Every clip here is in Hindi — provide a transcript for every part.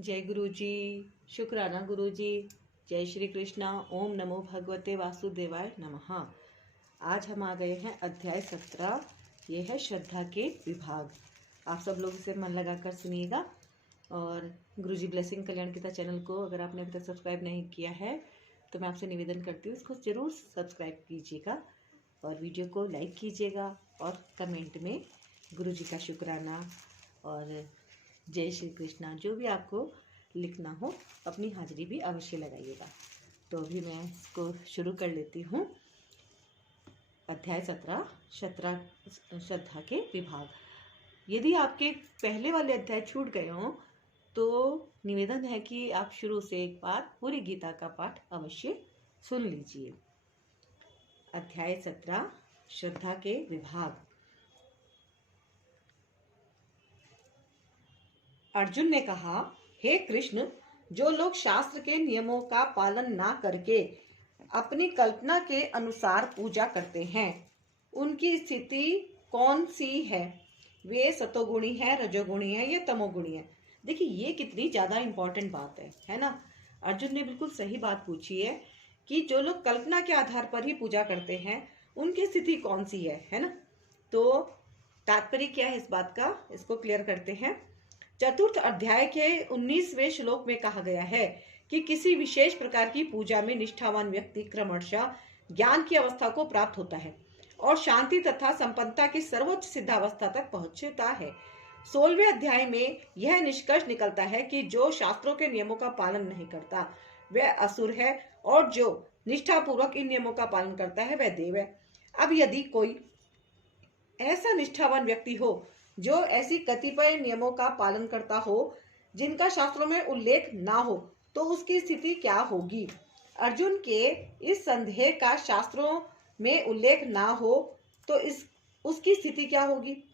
जय गुरु जी। शुक्राना गुरु जी। जय श्री कृष्णा। ओम नमो भगवते वासुदेवाय नमः। आज हम आ गए हैं अध्याय 17। ये है श्रद्धा के विभाग। आप सब लोग इसे मन लगाकर सुनिएगा। और गुरु जी ब्लेसिंग कल्याण गीता चैनल को अगर आपने अभी तक सब्सक्राइब नहीं किया है तो मैं आपसे निवेदन करती हूँ इसको ज़रूर सब्सक्राइब कीजिएगा और वीडियो को लाइक कीजिएगा और कमेंट में गुरु जी का शुक्राना और जय श्री कृष्णा जो भी आपको लिखना हो अपनी हाजिरी भी अवश्य लगाइएगा। तो अभी मैं इसको शुरू कर लेती हूँ। अध्याय 17 श्रद्धा के विभाग। यदि आपके पहले वाले अध्याय छूट गए हों तो निवेदन है कि आप शुरू से एक बार पूरी गीता का पाठ अवश्य सुन लीजिए। अध्याय 17 श्रद्धा के विभाग। अर्जुन ने कहा, हे कृष्ण, जो लोग शास्त्र के नियमों का पालन ना करके अपनी कल्पना के अनुसार पूजा करते हैं उनकी स्थिति कौन सी है? वे सतोगुणी है, रजोगुणी है या तमोगुणी है? देखिए ये कितनी ज्यादा इंपॉर्टेंट बात है ना। अर्जुन ने बिल्कुल सही बात पूछी है कि जो लोग कल्पना के आधार पर ही पूजा करते हैं उनकी स्थिति कौन सी है ना। तो तात्पर्य क्या है इस बात का, इसको क्लियर करते हैं। चतुर्थ अध्याय के 19वें श्लोक में कहा गया है कि किसी विशेष प्रकार की पूजा में निष्ठावान व्यक्ति क्रमशः ज्ञान की अवस्था को प्राप्त होता है और शांति तथा संपन्नता की सर्वोच्च सिद्धावस्था तक पहुंचता है। 16वें अध्याय में यह निष्कर्ष निकलता है कि जो शास्त्रों के नियमों का पालन नहीं करता वह असुर है और जो निष्ठापूर्वक इन नियमों का पालन करता है वह देव है। अब यदि कोई ऐसा निष्ठावान व्यक्ति हो जो ऐसी कतिपय नियमों का पालन करता हो जिनका शास्त्रों में उल्लेख ना हो तो उसकी स्थिति क्या होगी? अर्जुन के इस संदेह का शास्त्रों में उल्लेख ना हो तो उसकी स्थिति क्या होगी?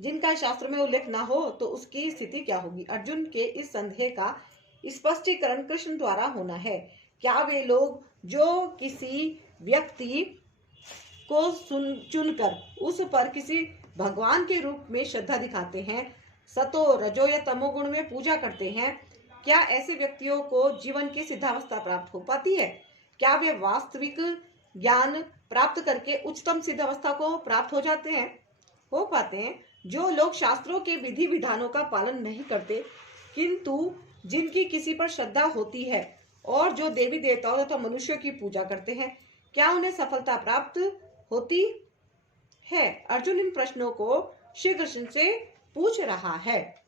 जिनका शास्त्रों में उल्लेख ना हो तो उसकी स्थिति क्या होगी? अर्जुन के इस संदेह का स्पष्टीकरण कृष्ण द्वारा होना है। क्या वे लोग जो किसी व्यक्ति को चुनकर उस पर किसी भगवान के रूप में श्रद्धा दिखाते हैं, सतो रजो या तमोगुण में पूजा करते हैं, क्या ऐसे व्यक्तियों को जीवन की सिद्धावस्था प्राप्त हो पाती है? क्या वे वास्तविक ज्ञान प्राप्त करके उच्चतम सिद्धावस्था को प्राप्त हो पाते हैं? जो लोग शास्त्रों के विधि विधानों का पालन नहीं करते किंतु जिनकी किसी पर श्रद्धा होती है और जो देवी देवताओं तथा मनुष्यों की पूजा करते हैं, क्या उन्हें सफलता प्राप्त होती है? अर्जुन इन प्रश्नों को श्री कृष्ण से पूछ रहा है।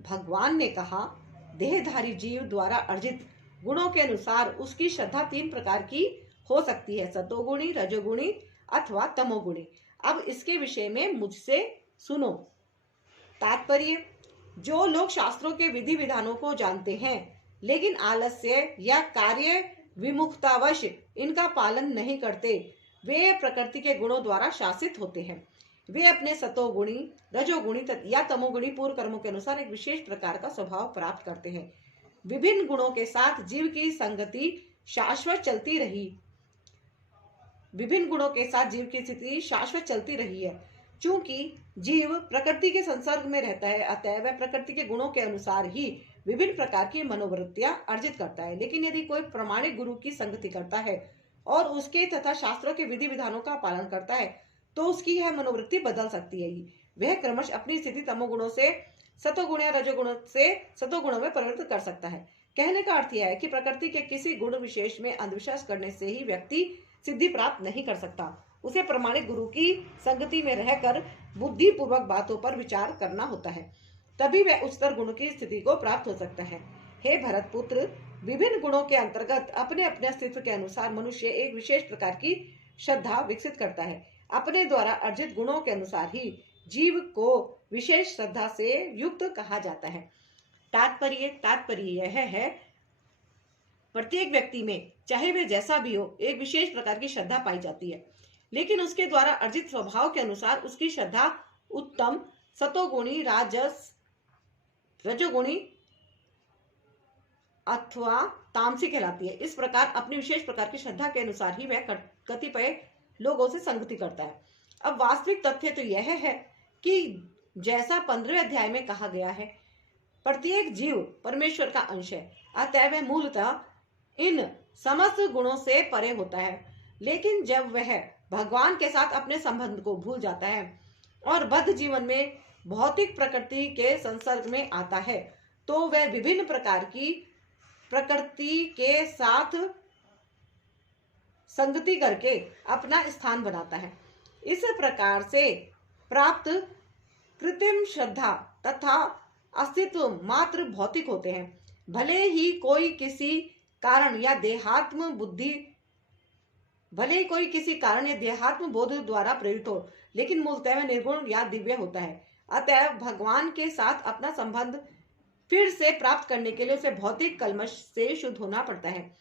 भगवान ने कहा, देहधारी जीव द्वारा अर्जित गुणों के अनुसार उसकी श्रद्धा 3 प्रकार की हो सकती है, सतोगुणी, रजोगुणी अथवा तमोगुणी। अब इसके विषय में मुझसे सुनो। तात्पर्य, जो लोग शास्त्रों के विधि विधानों को जानते हैं लेकिन आलस्य या कार्य विमुखतावश इनका पालन नहीं करते वे प्रकृति के गुणों द्वारा शासित होते हैं। वे अपने सतोगुणी, रजोगुणी या तमोगुणी पूर्व कर्मों के अनुसार एक विशेष प्रकार का स्वभाव प्राप्त करते हैं। विभिन्न गुणों के साथ जीव की संगति शाश्वत चलती रही है। चूंकि जीव प्रकृति के संसर्ग में रहता है अतः वह प्रकृति के गुणों के अनुसार ही विभिन्न प्रकार की मनोवृत्तियां अर्जित करता है। लेकिन यदि कोई प्रामाणिक गुरु की संगति करता है और उसके तथा शास्त्रों के विधि विधानों का पालन करता है तो उसकी यह मनोवृत्ति बदल सकती है। वह क्रमश अपनी स्थिति तमोगुणों से सतोगुण या रजोगुणों से सतोगुणों में परिवर्तित कर सकता है। कहने का अर्थ यह है कि प्रकृति के किसी गुण विशेष में अंधविश्वास करने से ही व्यक्ति सिद्धि प्राप्त नहीं कर सकता। उसे प्रामाणिक गुरु की संगति में रहकर बुद्धि पूर्वक बातों पर विचार करना होता है, तभी वह उच्चतर गुण की स्थिति को प्राप्त हो सकता है। हे भरत पुत्र, विभिन्न गुणों के अंतर्गत अपने अपने अस्तित्व के अनुसार मनुष्य एक विशेष प्रकार की श्रद्धा विकसित करता है। अपने द्वारा अर्जित गुणों के अनुसार ही जीव को विशेष श्रद्धा से युक्त कहा जाता है। तात्पर्य यह है, प्रत्येक व्यक्ति में चाहे वह जैसा भी हो एक विशेष प्रकार की श्रद्धा पाई जाती है, लेकिन उसके द्वारा अर्जित स्वभाव के अनुसार उसकी श्रद्धा उत्तम, सतोगुणी, राजस, रजोगुणी अथवा तामसी कहलाती है। इस प्रकार अपनी विशेष प्रकार की श्रद्धा के अनुसार ही वह कतिपय लोगों से संगति करता है। अब वास्तविक तथ्य तो यह है कि जैसा 15वें अध्याय में कहा गया है प्रत्येक जीव परमेश्वर का अंश है, अतः वह मूलतः इन समस्त गुणों से परे होता है। लेकिन जब वह भगवान के साथ अपने संबंध को भूल जाता है और बद्ध जीवन में भौतिक प्रकृति के संसर्ग में आता है, तो वह विभिन्न प्रकार की प्रकृति के साथ संगति करके अपना स्थान बनाता है। इस प्रकार से प्राप्त कृत्रिम श्रद्धा तथा अस्तित्व मात्र भौतिक होते हैं। भले ही कोई किसी कारण या देहात्म बोध द्वारा प्रेरित हो, लेकिन मूलतः वह निर्गुण या दिव्य होता है। अतः भगवान के साथ अपना संबंध फिर से प्राप्त करने के लिए उसे भौतिक कल्मश से शुद्ध होना पड़ता है।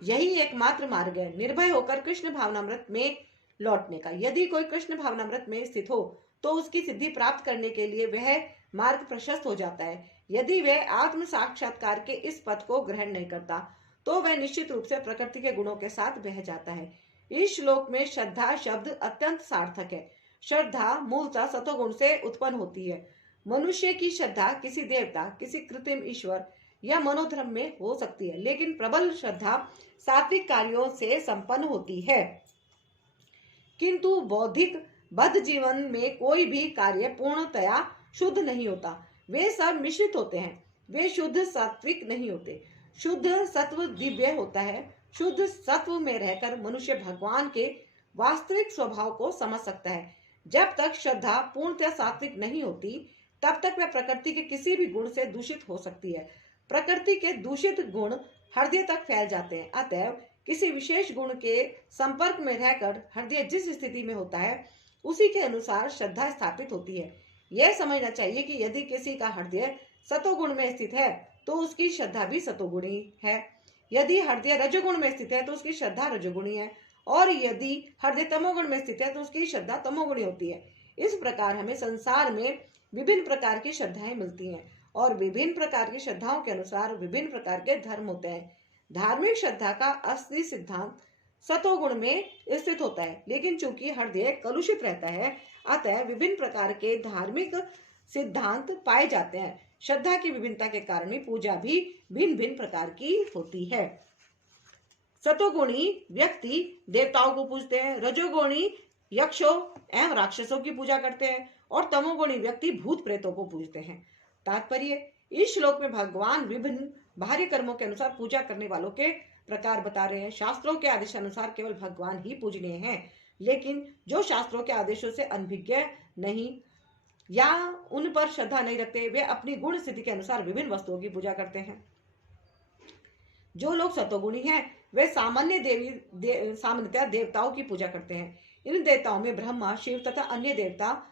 यही एकमात्र मार्ग है निर्भय होकर कृष्ण भावनामृत में लौटने का। यदि कोई कृष्ण भावनामृत में स्थित हो तो उसकी सिद्धि प्राप्त करने के लिए वह मार्ग प्रशस्त हो जाता है। यदि वह आत्म साक्षात्कार के इस पथ को ग्रहण नहीं करता तो वह निश्चित रूप से प्रकृति के गुणों के साथ बह जाता है। इस श्लोक में श्रद्धा शब्द अत्यंत सार्थक है। श्रद्धा मूलतः सतोगुण से उत्पन्न होती है। मनुष्य की श्रद्धा किसी देवता, किसी कृत्रिम ईश्वर या मनोधर्म में हो सकती है, लेकिन प्रबल श्रद्धा सात्विक कार्यों से संपन्न होती है। किंतु बौद्धिक बद्ध जीवन में कोई भी कार्य पूर्णतया शुद्ध नहीं होता। वे सब मिश्रित होते हैं। वे शुद्ध सात्विक नहीं होते। शुद्ध सत्व दिव्य होता है। शुद्ध सत्व में रहकर मनुष्य भगवान के वास्तविक स्वभाव को समझ सकता है। जब तक श्रद्धा पूर्णतः सात्विक नहीं होती तब तक वह प्रकृति के किसी भी गुण से दूषित हो सकती है। प्रकृति के दूषित गुण हृदय तक फैल जाते हैं। अतः किसी विशेष गुण के संपर्क में रहकर हृदय जिस स्थिति में होता है उसी के अनुसार श्रद्धा स्थापित होती है। यह समझना चाहिए कि यदि किसी का हृदय सतोगुण में स्थित है तो उसकी श्रद्धा भी सतोगुणी है। यदि हृदय रजोगुण में स्थित है तो उसकी श्रद्धा रजोगुणी है, और यदि हृदय तमोगुण में स्थित है तो उसकी श्रद्धा तमोगुणी होती है। इस प्रकार हमें संसार में विभिन्न प्रकार की श्रद्धाएं मिलती हैं और विभिन्न प्रकार की श्रद्धाओं के अनुसार विभिन्न प्रकार के धर्म होते हैं। धार्मिक श्रद्धा का असली सिद्धांत सतोगुण में स्थित होता है, लेकिन चूंकि हृदय कलुषित रहता है अतः विभिन्न प्रकार के धार्मिक सिद्धांत पाए जाते हैं। श्रद्धा की विभिन्नता के कारण ही पूजा भी भिन्न भिन्न प्रकार की होती है। सतोगुणी व्यक्ति देवताओं को पूजते हैं, रजोगुणी यक्षों एवं राक्षसों की पूजा करते हैं और तमोगुणी व्यक्ति भूत प्रेतों को पूजते हैं। तात्पर्य, इस श्लोक में भगवान विभिन्न बाहरी कर्मों के अनुसार पूजा करने वालों के प्रकार बता रहे हैं। शास्त्रों के आदेशानुसार केवल भगवान ही पूजनीय हैं, लेकिन जो शास्त्रों के आदेशों से अनभिज्ञ नहीं या उन पर श्रद्धा नहीं रखते वे अपनी गुण स्थिति के अनुसार विभिन्न वस्तुओं की पूजा करते हैं। जो लोग सतोगुणी हैं वे सामान्यतः देवताओं की पूजा करते हैं। इन देवताओं में ब्रह्मा, शिव तथा अन्य देवता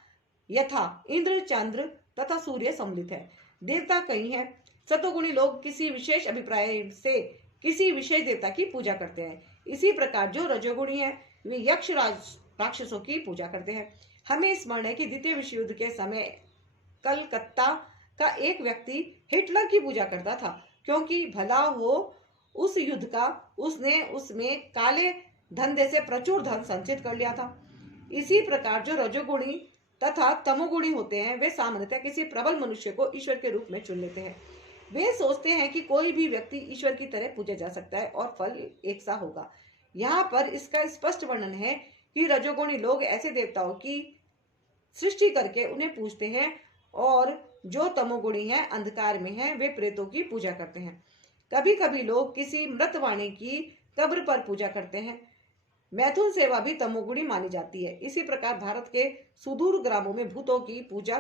यथा इंद्र, चंद्र तथा सूर्य सम्मिलित है। देवता कई हैं। सतोगुणी लोग किसी विशेष अभिप्राय से किसी विशेष देवता की पूजा करते हैं। इसी प्रकार जो रजोगुणी है वे यक्ष राक्षसों की पूजा करते हैं। हमें स्मरण है कि द्वितीय विश्व युद्ध के समय कलकत्ता का एक व्यक्ति हिटलर की पूजा करता था, क्योंकि भला हो उस युद्ध का उसने उसमें काले धंधे से प्रचुर धन संचित कर लिया था। इसी प्रकार जो रजोगुणी तथा तमोगुणी होते हैं वे सामान्यतः किसी प्रबल मनुष्य को ईश्वर के रूप में चुन लेते हैं। वे सोचते हैं कि कोई भी व्यक्ति ईश्वर की तरह पूजा जा सकता है और फल एक सा होगा। यहाँ पर इसका स्पष्ट वर्णन है कि रजोगुणी लोग ऐसे देवताओं की सृष्टि करके उन्हें पूजते हैं, और जो तमोगुणी हैं, अंधकार में हैं, वे प्रेतों की पूजा करते हैं। कभी कभी लोग किसी मृत वाणी की कब्र पर पूजा करते हैं। मैथुन सेवा भी तमोगुणी मानी जाती है। इसी प्रकार भारत के सुदूर ग्रामों में भूतों की पूजा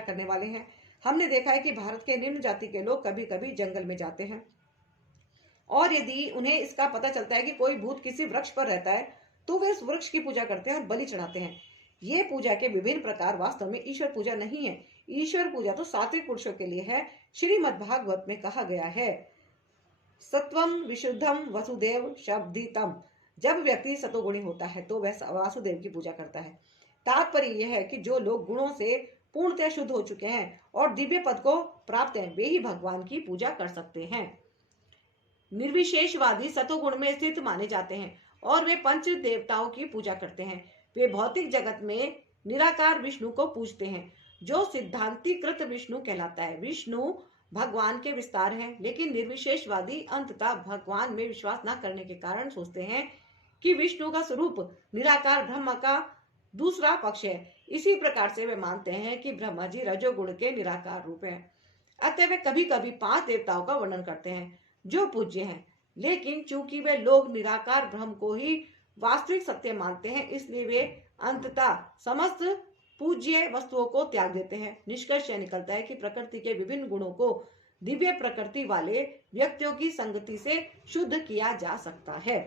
करने वाले हैं। हमने देखा है कि भारत के निम्न जाति के लोग कभी कभी जंगल में जाते हैं, और यदि उन्हें इसका पता चलता है कि कोई भूत किसी वृक्ष पर रहता है तो वे उस वृक्ष की पूजा करते हैं और बलि चढ़ाते हैं। ये पूजा के विभिन्न प्रकार वास्तव में ईश्वर पूजा नहीं है। ईश्वर पूजा तो सात्विक पुरुषों के लिए है। श्रीमद् भागवत में कहा गया है, सत्वम विशुद्धम वसुदेव शब्दितम। जब व्यक्ति सतोगुणी होता है तो वह वासुदेव की पूजा करता है। तात्पर्य यह है कि जो लोग गुणों से पूर्णतः शुद्ध हो चुके हैं और दिव्य पद को प्राप्त हैं वे ही भगवान की पूजा कर सकते हैं। निर्विशेषवादी सतोगुण में स्थित माने जाते हैं और वे पंच देवताओं की पूजा करते हैं। वे भौतिक जगत में निराकार विष्णु को पूजते हैं, जो सिद्धांतीकृत विष्णु कहलाता है। विष्णु भगवान के विस्तार हैं, लेकिन निर्विशेषवादी अंततः भगवान में विश्वास न करने के कारण सोचते हैं कि विष्णु का स्वरूप निराकार ब्रह्म का दूसरा पक्ष है। इसी प्रकार से वे मानते हैं कि ब्रह्मा जी रजोगुण के निराकार रूप हैं। अतः वे कभी कभी 5 देवताओं का वर्णन करते हैं जो पूज्य हैं, लेकिन चूंकि वे लोग निराकार ब्रह्म को ही वास्तविक सत्य मानते हैं, इसलिए वे अंततः समस्त पूज्य वस्तुओं को त्याग देते हैं। निष्कर्ष यह निकलता है कि प्रकृति के विभिन्न गुणों को दिव्य प्रकृति वाले व्यक्तियों की संगति से शुद्ध किया जा सकता है।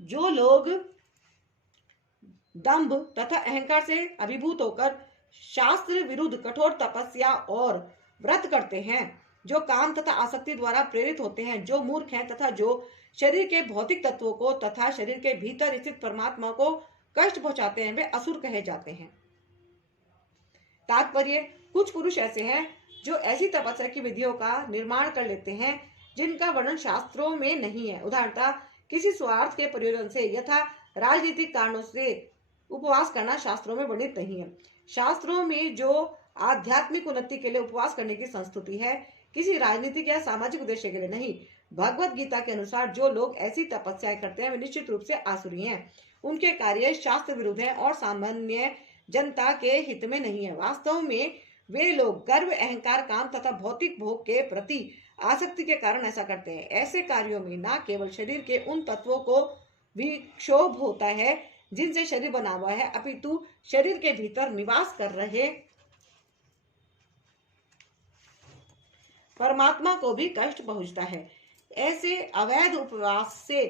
जो लोग दंभ तथा अहंकार से अभिभूत होकर शास्त्र विरुद्ध कठोर तपस्या और व्रत करते हैं, जो काम तथा आसक्ति द्वारा प्रेरित होते हैं, जो मूर्ख हैं तथा जो शरीर के भौतिक तत्वों को तथा शरीर के भीतर स्थित परमात्मा को कष्ट पहुंचाते हैं, वे असुर कहे जाते हैं। तात्पर्य, कुछ पुरुष ऐसे हैं जो ऐसी तपस्या की विधियों का निर्माण कर लेते हैं जिनका वर्णन शास्त्रों में नहीं है। उदाहरणतः किसी स्वार्थ के प्रयोजन से यथा राजनीतिक कारणों से उपवास करना शास्त्रों में वर्णित नहीं है। शास्त्रों में जो आध्यात्मिक उन्नति के लिए उपवास करने की संस्तुति है, किसी राजनीतिक या सामाजिक उद्देश्य के लिए नहीं। भगवत गीता के अनुसार जो लोग ऐसी तपस्याएं करते हैं वे निश्चित रूप से आसुरी हैं। उनके कार्य शास्त्र विरुद्ध हैं और सामान्य जनता के हित में नहीं है। वास्तव में वे लोग गर्व, अहंकार, काम तथा भौतिक भोग के प्रति आसक्ति के कारण ऐसा करते हैं। ऐसे कार्यों में न केवल शरीर के उन तत्वों को विक्षोभ होता है जिनसे शरीर बना हुआ है, अपितु शरीर के भीतर निवास कर रहे परमात्मा को भी कष्ट पहुंचता है। ऐसे अवैध उपवास से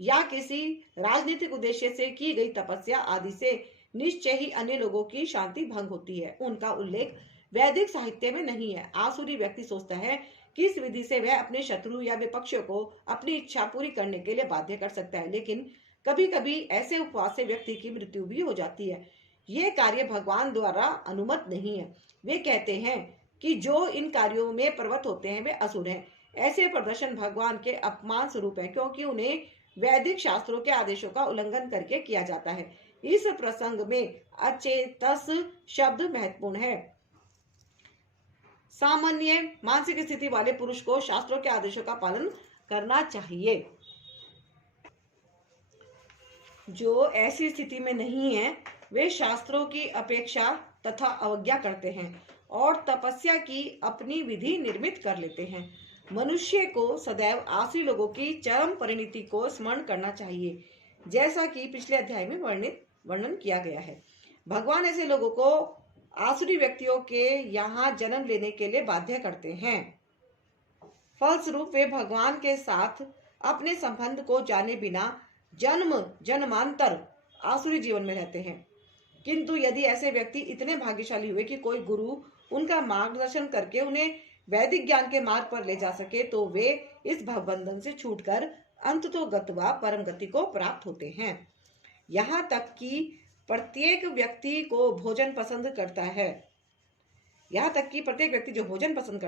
या किसी राजनीतिक उद्देश्य से की गई तपस्या आदि से निश्चय ही अन्य लोगों की शांति भंग होती है। उनका उल्लेख वैदिक साहित्य में नहीं है। आसुरी व्यक्ति सोचता है कि इस विधि से वह अपने शत्रु या विपक्षियों को अपनी इच्छा पूरी करने के लिए बाध्य कर सकता है, लेकिन कभी कभी ऐसे उपवास से व्यक्ति की मृत्यु भी हो जाती है। ये कार्य भगवान द्वारा अनुमत नहीं है। वे कहते हैं कि जो इन कार्यों में प्रवृत्त होते हैं वे असुर हैं। ऐसे प्रदर्शन भगवान के अपमान स्वरूप है, क्योंकि उन्हें वैदिक शास्त्रों के आदेशों का उल्लंघन करके किया जाता है। इस प्रसंग में अचेतस शब्द महत्वपूर्ण है। सामान्य मानसिक स्थिति वाले पुरुष को शास्त्रों के आदेशों का पालन करना चाहिए। जो ऐसी स्थिति में नहीं है वे शास्त्रों की अपेक्षा तथा अवज्ञा करते हैं और तपस्या की अपनी विधि निर्मित कर लेते हैं। मनुष्य को सदैव आसुरी लोगों की चरम परिणति को स्मरण करना चाहिए, जैसा कि पिछले अध्याय में वर्णन किया गया है। भगवान ऐसे लोगों को आसुरी व्यक्तियों के यहाँ जन्म लेने के लिए बाध्य करते हैं। फलस्वरूप वे भगवान के साथ अपने संबंध को जाने बिना जन्म जन्मांतर आसुरी जीवन में रहते हैं। किंतु यदि ऐसे व्यक्ति इतने भाग्यशाली हुए कि कोई गुरु उनका मार्गदर्शन करके उन्हें वैदिक ज्ञान के मार्ग पर ले जा सके, तो वे इस भवबंधन से छूटकर अंततोगत्वा परम गति को प्राप्त होते हैं। यहाँ तक कि प्रत्येक व्यक्ति जो भोजन पसंद करता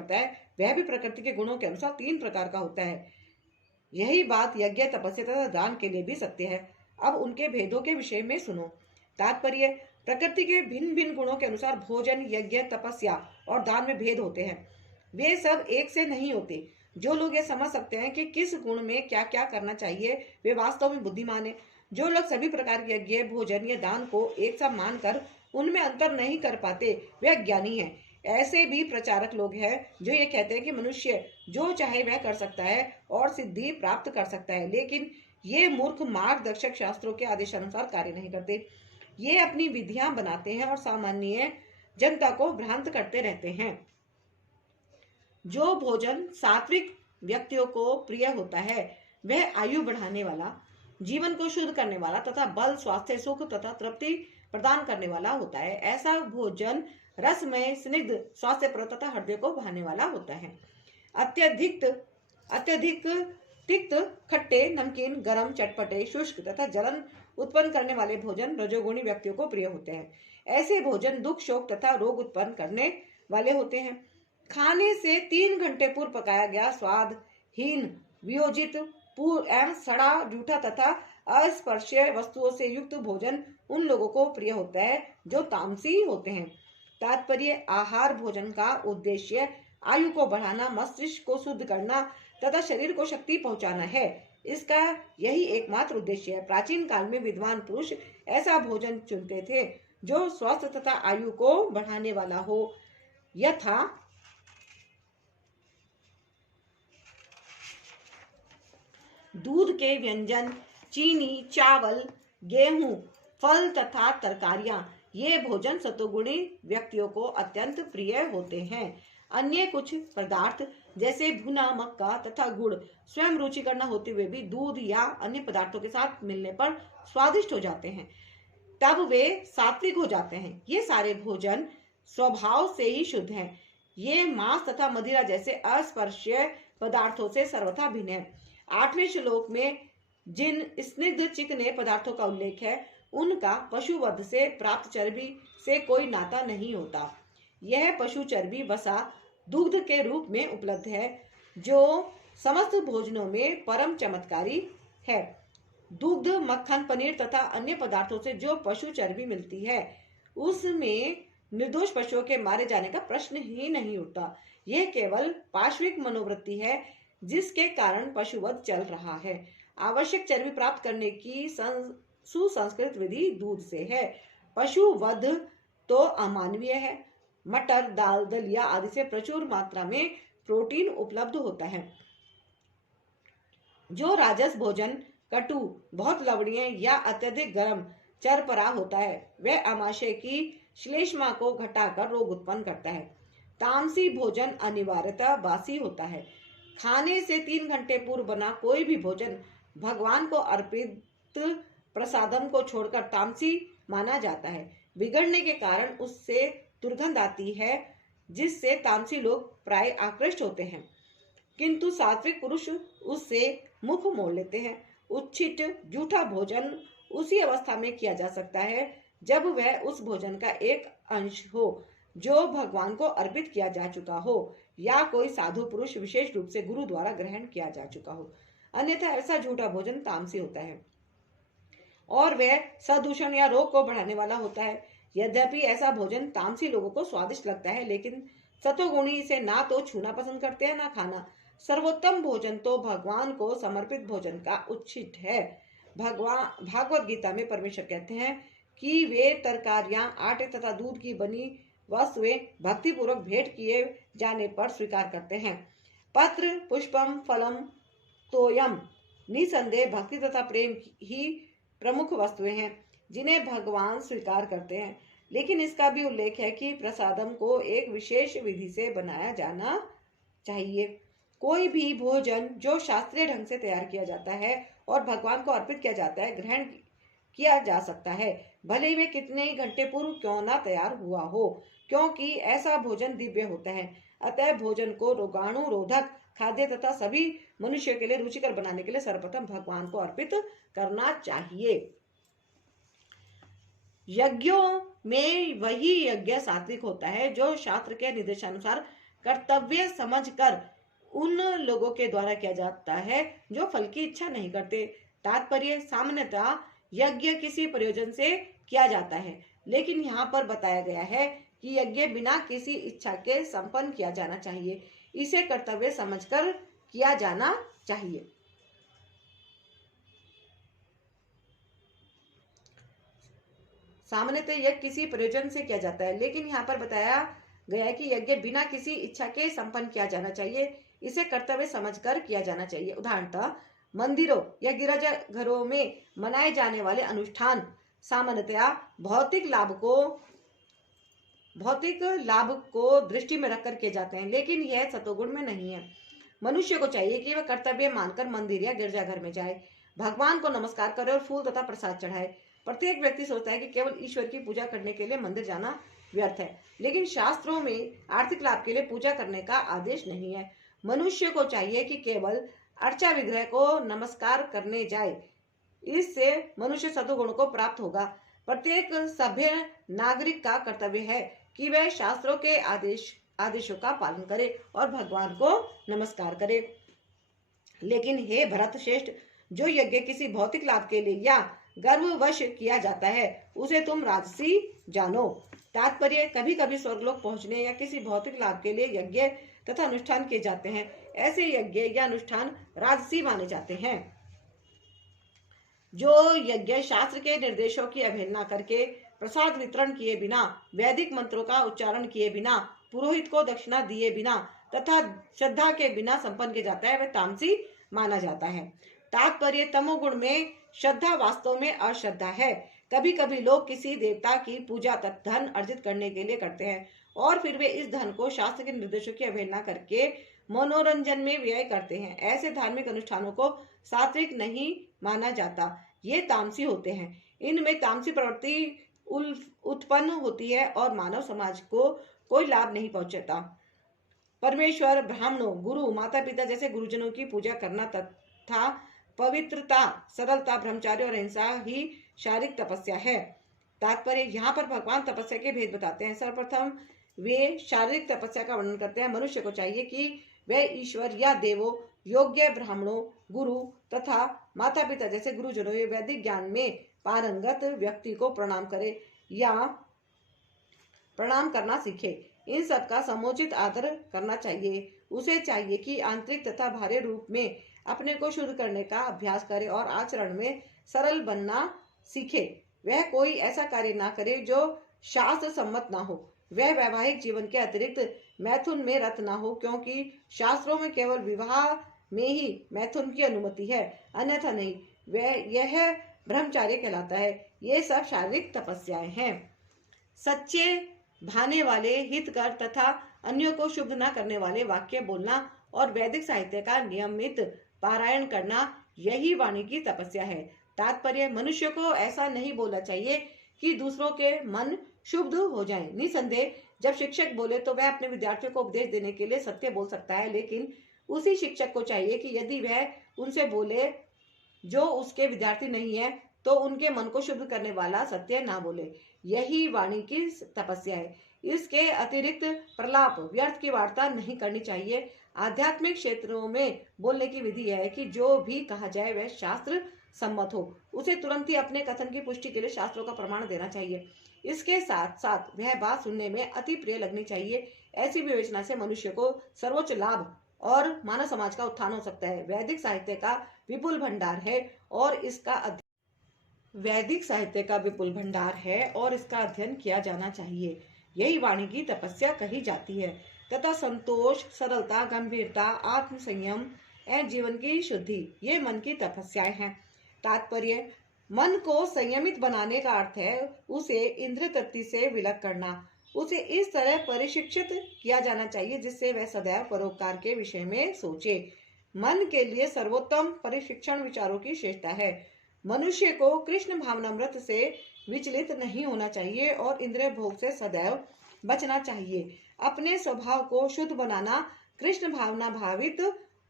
है वह भी प्रकृति के गुणों के अनुसार 3 प्रकार का होता है। यही बात यज्ञ, तपस्या तथा दान के लिए भी सत्य है। अब उनके भेदों के विषय में सुनो। तात्पर्य, प्रकृति के भिन्न भिन्न गुणों के अनुसार भोजन, यज्ञ, तपस्या और दान में भेद होते हैं। वे सब एक से नहीं होते। जो लोग ये समझ सकते हैं कि किस गुण में क्या क्या करना चाहिए, वे वास्तव में बुद्धिमान हैं। जो लोग सभी प्रकार के यज्ञ, भोजन या दान को एक सा मानकर उनमें अंतर नहीं कर पाते, वे अज्ञानी हैं। ऐसे भी प्रचारक लोग हैं जो ये कहते हैं कि मनुष्य जो चाहे वह कर सकता है और सिद्धि प्राप्त कर सकता है, लेकिन ये मूर्ख मार्गदर्शक शास्त्रों के आदेशानुसार कार्य नहीं करते। ये अपनी विधियां बनाते हैं और सामान्य जनता को भ्रांत करते रहते हैं। जो भोजन सात्विक व्यक्तियों को प्रिय होता है वह आयु बढ़ाने वाला, जीवन को शुद्ध करने वाला तथा बल, स्वास्थ्य, सुख तथा तृप्ति प्रदान करने वाला होता है। ऐसा भोजन रसमय, स्निग्ध, स्वास्थ्यप्रद तथा हृदय को भाने वाला होता है। अत्यधिक तिक्त, खट्टे, नमकीन, गरम, चटपटे, शुष्क तथा जलन उत्पन्न करने वाले भोजन रजोगुणी व्यक्तियों को प्रिय होते हैं। ऐसे भोजन दुख, शोक तथा रोग उत्पन्न करने वाले होते हैं। खाने से 3 घंटे पूर्व पकाया गया स्वादहीन, वियोजित, पूर्व एवं सड़ा, जूठा तथा अस्पर्शीय वस्तुओं से युक्त भोजन उन लोगों को प्रिय होता है जो तामसी होते हैं। तात्पर्य, आहार भोजन का उद्देश्य आयु को बढ़ाना, मस्तिष्क को शुद्ध करना तथा शरीर को शक्ति पहुंचाना है। इसका यही एकमात्र उद्देश्य है। प्राचीन काल में विद्वान पुरुष ऐसा भोजन चुनते थे जो स्वस्थ तथा आयु को बढ़ाने वाला हो। यथा दूध के व्यंजन, चीनी, चावल, गेहूं, फल तथा तरकारियां। ये भोजन सतोगुणी व्यक्तियों को अत्यंत प्रिय होते हैं। अन्य कुछ पदार्थ जैसे भुना मक्का तथा गुड़ स्वयं रुचिकर न होते हुए भी दूध या अन्य पदार्थों के साथ मिलने पर स्वादिष्ट हो जाते हैं, तब वे सात्विक हो जाते हैं। ये सारे भोजन स्वभाव से ही शुद्ध हैं। ये मांस तथा मदिरा जैसे अस्पर्शीय पदार्थों से सर्वथा भिन्न है। 8वें श्लोक में जिन स्निग्ध चिकने पदार्थों का उल्लेख है, उनका पशुवध से प्राप्त चर्बी से कोई नाता नहीं होता। यह पशु चर्बी वसा दुग्ध के रूप में उपलब्ध है, जो समस्त भोजनों में परम चमत्कारी है। दुग्ध, मक्खन, पनीर तथा अन्य पदार्थों से जो पशु चर्बी मिलती है, उसमें निर्दोष पशुओं के मारे जाने का प्रश्न ही नहीं उठता। यह केवल पार्श्विक मनोवृत्ति है जिसके कारण पशुवध चल रहा है। आवश्यक चर्बी प्राप्त करने की सुसंस्कृत विधि दूध से है। पशुवध तो अमानवीय है। मटर, दाल, दलिया आदि से प्रचुर मात्रा में प्रोटीन उपलब्ध होता है। जो राजस भोजन कटु, बहुत लवणीय या अत्यधिक गर्म चरपरा होता है, वह आमाशय की श्लेष्मा को घटाकर रोग उत्पन्न करता है। तामसी भोजन अनिवार्यतः बासी होता है। खाने से 3 घंटे पूर्व बना कोई भी भोजन भगवान को अर्पित प्रसादम को छोड़कर तामसी माना जाता है। बिगड़ने के कारण उससे दुर्गंध आती है, जिससे तामसी लोग प्राय आकृष्ट होते हैं, किंतु सात्विक पुरुष उससे मुख मोड़ लेते हैं। उच्छिष्ट जूठा भोजन उसी अवस्था में किया जा सकता है जब वह उस भोजन का एक अंश हो जो भगवान को अर्पित किया जा चुका हो, या कोई साधु पुरुष विशेष रूप से गुरु द्वारा ग्रहण किया जा चुका हो। अन्यथा ऐसा झूठा भोजन तामसी होता है और वह सदूषण या रोग को बढ़ाने वाला होता है। यद्यपि ऐसा भोजन तामसी लोगों को स्वादिष्ट लगता है, लेकिन सतोगुणी इसे ना तो छूना पसंद करते हैं ना खाना। सर्वोत्तम भोजन तो भगवान को समर्पित भोजन का उच्छिष्ट है। भागवत गीता में परमेश्वर कहते हैं कि वे तरकारियां, आटे तथा दूध की बनी वस्तुएं भक्ति पूर्वक भेंट किए जाने पर स्वीकार करते हैं। पत्र, पुष्पम, फलम, तोयम निसंदेह भक्ति तथा प्रेम ही प्रमुख वस्तुएं हैं जिन्हें भगवान स्वीकार करते हैं। लेकिन इसका भी उल्लेख है कि प्रसादम को एक विशेष विधि से बनाया जाना चाहिए। कोई भी भोजन जो शास्त्रीय ढंग से तैयार किया जाता है और भगवान को अर्पित किया जाता है, ग्रहण किया जा सकता है, भले ही वे कितने ही घंटे पूर्व क्यों ना तैयार हुआ हो, क्योंकि ऐसा भोजन दिव्य होता है। अतः भोजन को रोगाणु रोधक, खाद्य तथा सभी मनुष्यों के लिए रुचिकर बनाने के लिए सर्वप्रथम भगवान को अर्पित करना चाहिए। यज्ञों में वही यज्ञ सात्विक होता है जो शास्त्र के निर्देशानुसार कर्तव्य समझकर उन लोगों के द्वारा किया जाता है जो फल की इच्छा नहीं करते। तात्पर्य, सामान्यतः यज्ञ किसी प्रयोजन से किया जाता है, लेकिन यहाँ पर बताया गया है कि यज्ञ बिना किसी इच्छा के संपन्न किया जाना चाहिए। इसे कर्तव्य समझकर किया जाना चाहिए। सामान्यतः यज्ञ किसी प्रयोजन से किया जाता है, लेकिन यहाँ पर बताया गया है कि यज्ञ बिना किसी इच्छा के संपन्न किया जाना चाहिए। इसे कर्तव्य समझकर किया जाना चाहिए। उदाहरणतः मंदिरों या गिरजा घरों में मनाए जाने वाले अनुष्ठान सामान्यतया भौतिक लाभ को दृष्टि में रखकर किए जाते हैं, लेकिन यह सतोगुण में नहीं है। मनुष्य को चाहिए कि वह कर्तव्य मानकर मंदिर या गिरजाघर में जाए, भगवान को नमस्कार करे और फूल तथा प्रसाद चढ़ाए। प्रत्येक व्यक्ति सोचता है कि केवल ईश्वर की पूजा करने के लिए मंदिर जाना व्यर्थ है, लेकिन शास्त्रों में आर्थिक लाभ के लिए पूजा करने का आदेश नहीं है। मनुष्य को चाहिए कि केवल अर्चा विग्रह को नमस्कार करने जाए। इससे मनुष्य सतोगुण को प्राप्त होगा। प्रत्येक सभ्य नागरिक का कर्तव्य है कि वह शास्त्रों के आदेशों का पालन करे और भगवान को नमस्कार करे। लेकिन हे भरत श्रेष्ठ, जो यज्ञ किसी भौतिक लाभ के लिए या गर्ववश किया जाता है उसे तुम राजसी जानो। तात्पर्य, कभी कभी स्वर्गलोक पहुंचने या किसी भौतिक लाभ के लिए यज्ञ तथा अनुष्ठान किए जाते हैं। ऐसे यज्ञ या अनुष्ठान राजसी माने जाते हैं। जो यज्ञ शास्त्र के निर्देशों की अवहेलना करके, प्रसाद वितरण किए बिना, वैदिक मंत्रों का उच्चारण किए बिना, पुरोहित को दक्षिणा दिए बिना तथा श्रद्धा के बिना संपन्न किया जाता है वह तामसी माना जाता है। तात्पर्य, तमोगुण में श्रद्धा वास्तव में अश्रद्धा है। कभी कभी लोग किसी देवता की पूजा तथा धन अर्जित करने के लिए करते हैं और फिर वे इस धन को शास्त्र के निर्देशों की अवहेलना करके मनोरंजन में व्यय करते हैं। ऐसे धार्मिक अनुष्ठानों को सात्विक नहीं माना जाता, ये तामसी होते हैं। इनमें तामसी प्रवृत्ति उत्पन्न होती है और मानव समाज को कोई लाभ नहीं पहुंचता। परमेश्वर, ब्राह्मणों, गुरु, माता पिता जैसे गुरुजनों की पूजा करना तथा पवित्रता, सरलता, ब्रह्मचर्य और अहिंसा ही शारीरिक तपस्या है। तात्पर्य, यहाँ पर भगवान तपस्या के भेद बताते हैं। सर्वप्रथम वे शारीरिक तपस्या का वर्णन करते हैं। मनुष्य को चाहिए कि वह ईश्वर या देवों, योग्य ब्राह्मणों, गुरु तथा माता पिता जैसे गुरुजनों या वैदिक ज्ञान में पारंगत व्यक्ति को प्रणाम करे या प्रणाम करना सीखे। इन सब का समुचित आदर करना चाहिए। उसे चाहिए कि आंतरिक तथा बाह्य रूप में अपने को शुद्ध करने का अभ्यास करे और आचरण में सरल बनना सीखे। वह कोई ऐसा कार्य ना करे जो शास्त्र सम्मत ना हो। वह वैवाहिक जीवन के अतिरिक्त मैथुन में रत ना हो, क्योंकि शास्त्रों में केवल विवाह में ही मैथुन की अनुमति है, अन्यथा नहीं। वह यह ब्रह्मचार्य कहलाता है। ये सब शारीरिक तपस्याएं हैं। सच्चे भाने वाले, हितकर तथा अन्यों को शुभ न करने वाले वाक्य बोलना और वैदिक साहित्य का नियमित पारायण करना, यही वाणी की तपस्या है। तात्पर्य, मनुष्य को ऐसा नहीं बोलना चाहिए कि दूसरों के मन शुद्ध हो जाएं। निसंदेह जब शिक्षक बोले तो वह अपने विद्यार्थियों को उपदेश देने के लिए सत्य बोल सकता है, लेकिन उसी शिक्षक को चाहिए कि यदि वह उनसे बोले जो उसके विद्यार्थी नहीं है तो उनके मन को शुद्ध करने वाला सत्य ना बोले। यही वाणी की तपस्या है। इसके अतिरिक्त प्रलाप, व्यर्थ की वार्ता नहीं करनी चाहिए। आध्यात्मिक क्षेत्रों में बोलने की विधि है कि जो भी कहा जाए वह शास्त्र सम्मत हो। उसे तुरंत ही अपने कथन की पुष्टि के लिए शास्त्रों का प्रमाण देना चाहिए। इसके साथ साथ वह बात सुनने में अति प्रिय लगनी चाहिए। ऐसी विवेचना से मनुष्य को सर्वोच्च लाभ और मानव समाज का उत्थान हो सकता है। वैदिक साहित्य का विपुल भंडार है और इसका अध्ययन किया जाना चाहिए। यही वाणी की तपस्या कही जाती है तथा संतोष, सरलता, गंभीरता, आत्म संयम एवं जीवन की शुद्धि, ये मन की तपस्याएं हैं। तात्पर्य, मन को संयमित बनाने का अर्थ है उसे इंद्रिय तृप्ति से विलग करना। उसे इस तरह प्रशिक्षित किया जाना चाहिए जिससे वह सदैव परोपकार के विषय में सोचे। मन के लिए सर्वोत्तम प्रशिक्षण विचारों की श्रेष्ठता है। मनुष्य को कृष्ण भावनामृत से विचलित नहीं होना चाहिए और इंद्रिय भोग से सदैव बचना चाहिए। अपने स्वभाव को शुद्ध बनाना कृष्ण भावना भावित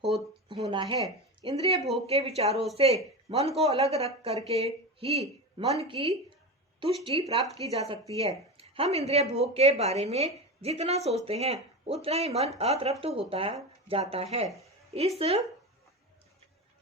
होना है। इंद्रिय भोग के विचारों से मन को अलग रख करके ही मन की तुष्टि प्राप्त की जा सकती है। हम इंद्रिय भोग के बारे में जितना सोचते हैं उतना ही मन अतृप्त होता जाता है। इस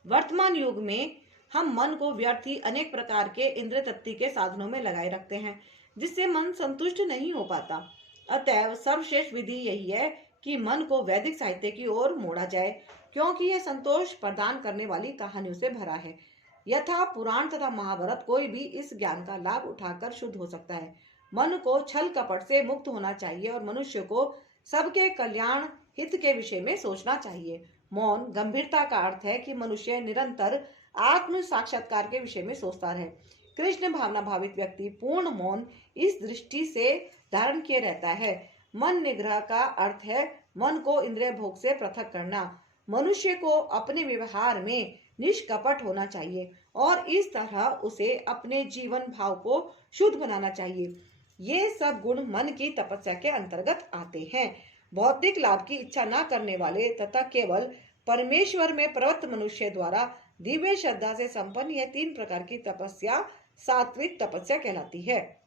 वर्तमान युग में हम मन को व्यर्थ ही अनेक प्रकार के इंद्रिय तृप्ति के साधनों में लगाए रखते हैं, जिससे मन संतुष्ट नहीं हो पाता। अतएव सर्वश्रेष्ठ विधि यही है कि मन को वैदिक साहित्य की ओर मोड़ा जाए, क्योंकि यह संतोष प्रदान करने वाली कहानियों से भरा है। यथा पुराण तथा महाभारत, कोई भी इस ज्ञान का लाभ उठाकर शुद्ध हो सकता है। मन को छल कपट से मुक्त होना चाहिए और मनुष्य को सबके कल्याण हित के विषय में सोचना चाहिए। मौन गंभीरता का अर्थ है कि मनुष्य निरंतर आत्म साक्षात्कार के विषय में सोचता रहे। कृष्ण भावना भावित व्यक्ति पूर्ण मौन इस दृष्टि से धारण किए रहता है। मन निग्रह का अर्थ है मन को इंद्रिय भोग से पृथक करना। मनुष्य को अपने व्यवहार में निष्कपट होना चाहिए और इस तरह उसे अपने जीवन भाव को शुद्ध बनाना चाहिए। ये सब गुण मन की तपस्या के अंतर्गत आते हैं। भौतिक लाभ की इच्छा न करने वाले तथा केवल परमेश्वर में प्रवृत्त मनुष्य द्वारा दिव्य श्रद्धा से संपन्न यह 3 प्रकार की तपस्या सात्विक तपस्या कहलाती है।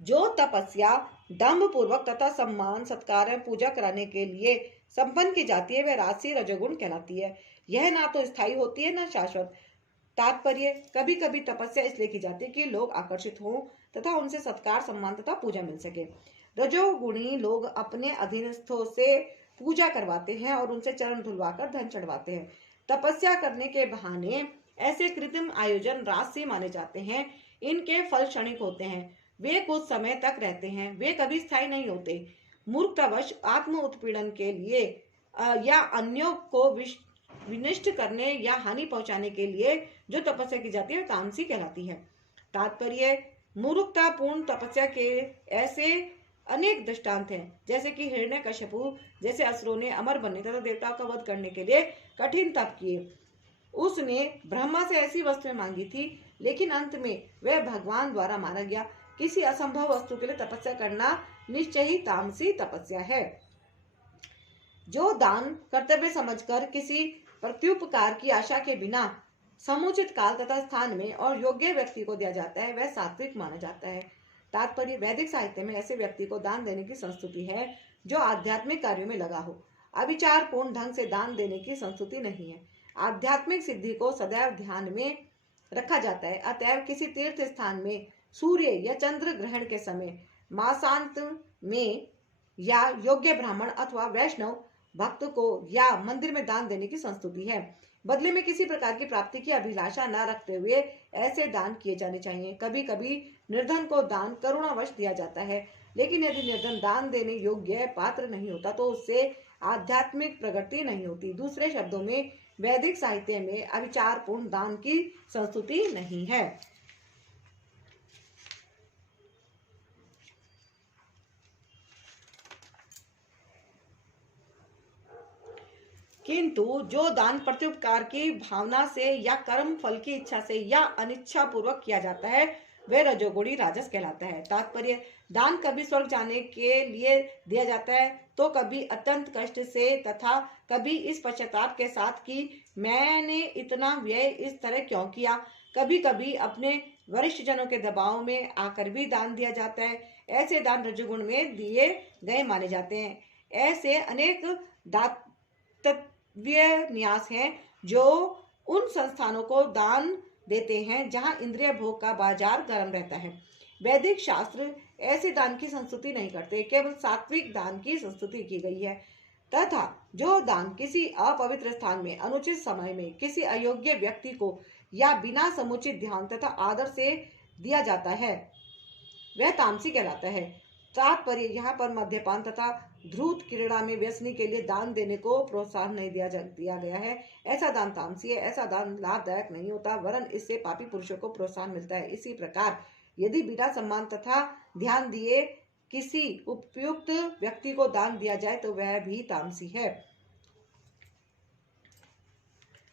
जो तपस्या दंभ पूर्वक तथा सम्मान, सत्कार एवं पूजा कराने के लिए संपन्न की जाती है वह राजसी रजोगुण कहलाती है। यह ना तो स्थायी होती है ना शाश्वत। तात्पर्य, कभी कभी तपस्या इसलिए की जाती है कि लोग आकर्षित हों तथा उनसे सत्कार, सम्मान तथा पूजा मिल सके। रजोगुणी लोग अपने अधीनस्थों से पूजा करवाते हैं और उनसे चरण धुलवाकर धन चढ़वाते हैं। तपस्या करने के बहाने ऐसे कृत्रिम आयोजन राजसी माने जाते हैं। इनके फल क्षणिक होते हैं, वे कुछ समय तक रहते हैं, वे कभी स्थायी नहीं होते। मूर्खतावश आत्म उत्पीड़न के लिए या अन्यों को विनष्ट करने या हानि पहुंचाने के लिए जो तपस्या की जाती है वह तामसी कहलाती है। तात्पर्य, मूर्खतापूर्ण तपस्या के ऐसे अनेक दृष्टांत हैं, जैसे कि हिरण्यकश्यपु जैसे असुरों ने अमर बनने तथा देवताओं का वध करने के लिए कठिन तप किए। उसने ब्रह्मा से ऐसी वस्तुएं मांगी थी, लेकिन अंत में वह भगवान द्वारा मारा गया। किसी असंभव वस्तु के लिए तपस्या करना निश्चय ही तामसी तपस्या है। जो दान कर्तव्य समझकर किसी प्रत्युपकार की आशा के बिना समुचित काल तथा स्थान में और योग्य व्यक्ति को दिया जाता है, वह सात्विक माना जाता है। तात्पर्य, वैदिक साहित्य में ऐसे व्यक्ति को दान देने की संस्तुति है जो आध्यात्मिक कार्यों में लगा हो। अविचार पूर्ण ढंग से दान देने की संस्तुति नहीं है। आध्यात्मिक सिद्धि को सदैव ध्यान में रखा जाता है। अतएव किसी तीर्थ स्थान में सूर्य या चंद्र ग्रहण के समय, मासांत में या योग्य ब्राह्मण अथवा वैष्णव भक्त को या मंदिर में दान देने की संस्तुति है। बदले में किसी प्रकार की प्राप्ति की अभिलाषा न रखते हुए ऐसे दान किए जाने चाहिए। कभी कभी निर्धन को दान करुणावश दिया जाता है, लेकिन यदि निर्धन दान देने योग्य पात्र नहीं होता तो उससे आध्यात्मिक प्रगति नहीं होती। दूसरे शब्दों में, वैदिक साहित्य में अविचारपूर्ण दान की संस्तुति नहीं है। किंतु जो दान प्रत्युपकार की भावना से या कर्म फल की इच्छा से या अनिच्छा पूर्वक किया जाता है, वह रजोगुणी राजस कहलाता है। तात्पर्य, दान कभी स्वर्ग जाने के लिए दिया जाता है तो कभी अत्यंत कष्ट से तथा कभी इस पश्चाताप के साथ कि मैंने इतना व्यय इस तरह क्यों किया। कभी कभी अपने वरिष्ठ जनों के दबाव में आकर भी दान दिया जाता है। ऐसे दान रजोगुण में दिए गए माने जाते हैं। ऐसे अनेक दातव्य न्यास हैं जो उन संस्थानों को दान देते हैं जहां इंद्रिय भोग का बाजार गर्म रहता है। वैदिक शास्त्र ऐसे दान की संस्तुति नहीं करते, केवल सात्विक दान की संस्तुति की गई है। तथा जो दान किसी अपवित्र स्थान में अनुचित समय में किसी अयोग्य व्यक्ति को या बिना समुचित ध्यान तथा आदर से दिया जाता है, वह तामसी कहलाता है। तात्पर्य, यहाँ पर मद्यपान तथा ध्रुत क्रीड़ा में व्यसनी के लिए दान देने को प्रोत्साहन नहीं दिया गया है। ऐसा दान तामसी है। ऐसा दान लाभदायक नहीं होता, वरन इससे पापी पुरुषों को प्रोत्साहन मिलता है। इसी प्रकार यदि बिना सम्मान तथा ध्यान दिए किसी उपयुक्त व्यक्ति को दान दिया जाए तो वह भी तामसी है।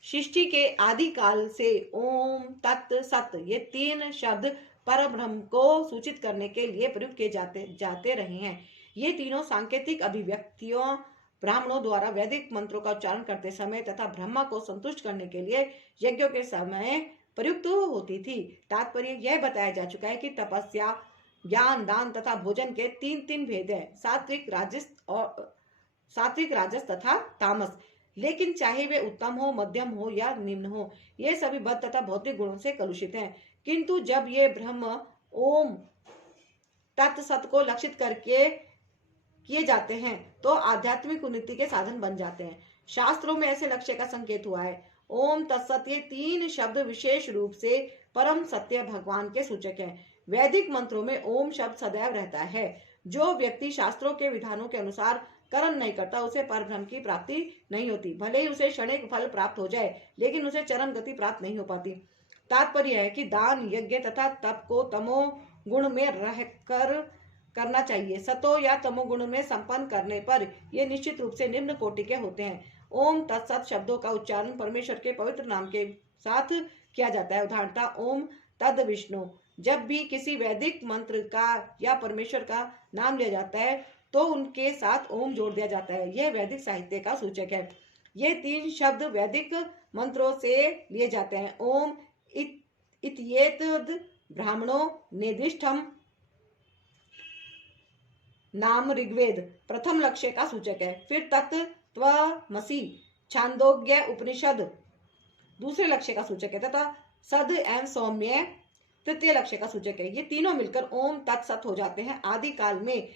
सृष्टि के आदि काल से ओम, तत्, सत ये तीन शब्द परब्रह्म को सूचित करने के लिए प्रयुक्त किए जाते रहे हैं। ये तीनों सांकेतिक अभिव्यक्तियों ब्राह्मणों द्वारा वैदिक मंत्रों का उच्चारण करते समय तथा ब्रह्मा को संतुष्ट करने के लिए यज्ञों के समय प्रयुक्त होती थी। तात्पर्य, यह बताया जा चुका है कि तपस्या, ज्ञान, दान तथा भोजन के तीन भेद हैं, सात्विक, राजस तथा तामस। लेकिन चाहे वे उत्तम हो, मध्यम हो या निम्न हो, ये सभी बद्ध तथा भौतिक गुणों से कलुषित हैं। किंतु जब ये ब्रह्म, ओम, तत्, सत को लक्षित करके किए जाते हैं तो आध्यात्मिक उन्नति के साधन बन जाते हैं। शास्त्रों में ऐसे लक्ष्य का संकेत हुआ है। ओम, तत्सत ये तीन शब्द विशेष रूप से परम सत्य भगवान के सूचक हैं। वैदिक मंत्रों में ओम शब्द सदैव रहता है। जो व्यक्ति शास्त्रों के विधानों के अनुसार कर्म नहीं करता, उसे परब्रह्म की प्राप्ति नहीं होती। भले ही उसे क्षणिक फल प्राप्त हो जाए, लेकिन उसे चरम गति प्राप्त नहीं हो पाती। तात्पर्य है कि दान, यज्ञ तथा तप को तमो गुण में रहकर करना चाहिए। सतो या तमो गुण में संपन्न करने पर ये निश्चित रूप से निम्न कोटि के होते हैं। ओम तत्सत शब्दों का उच्चारण परमेश्वर के पवित्र नाम के साथ किया जाता है। उदाहरणतः ओम तद विष्णु। जब भी किसी वैदिक मंत्र का या परमेश्वर का नाम लिया जाता है तो उनके साथ ओम जोड़ दिया जाता है। यह वैदिक साहित्य का सूचक है। ये तीन शब्द वैदिक मंत्रों से लिए जाते हैं। ओम इत्येतद् ब्राह्मणो निर्दिष्टम नाम ऋग्वेद प्रथम लक्ष्य का सूचक है। फिर तत्, त्वमसि छांदोग्य उपनिषद दूसरे लक्ष्य का सूचक है तथा सद एवं सौम्य तृतीय लक्ष्य का सूचक है। ये तीनों मिलकर ओम तत्सत हो जाते हैं। आदि काल में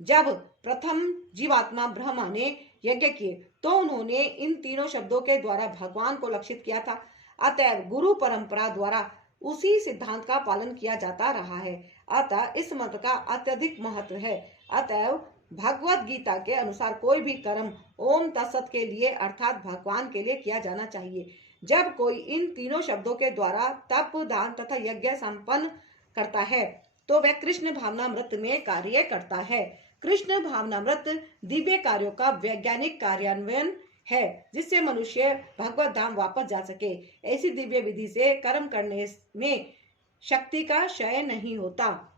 जब प्रथम जीवात्मा ब्रह्मा ने यज्ञ किए तो उन्होंने इन तीनों शब्दों के द्वारा भगवान को लक्षित किया था। अतएव गुरु परंपरा द्वारा उसी सिद्धांत का पालन किया जाता रहा है। अतः इस मंत्र का अत्यधिक महत्व है। अतएव भगवत गीता के अनुसार कोई भी कर्म ओम तत्सत के लिए अर्थात भगवान के लिए किया जाना चाहिए। जब कोई इन तीनों शब्दों के द्वारा तप, दान तथा यज्ञ संपन्न करता है तो वह कृष्ण भावनामृत में कार्य करता है। कृष्ण भावनामृत दिव्य कार्यों का वैज्ञानिक कार्यान्वयन है जिससे मनुष्य भगवत धाम वापस जा सके। ऐसी दिव्य विधि से कर्म करने में शक्ति का क्षय नहीं होता।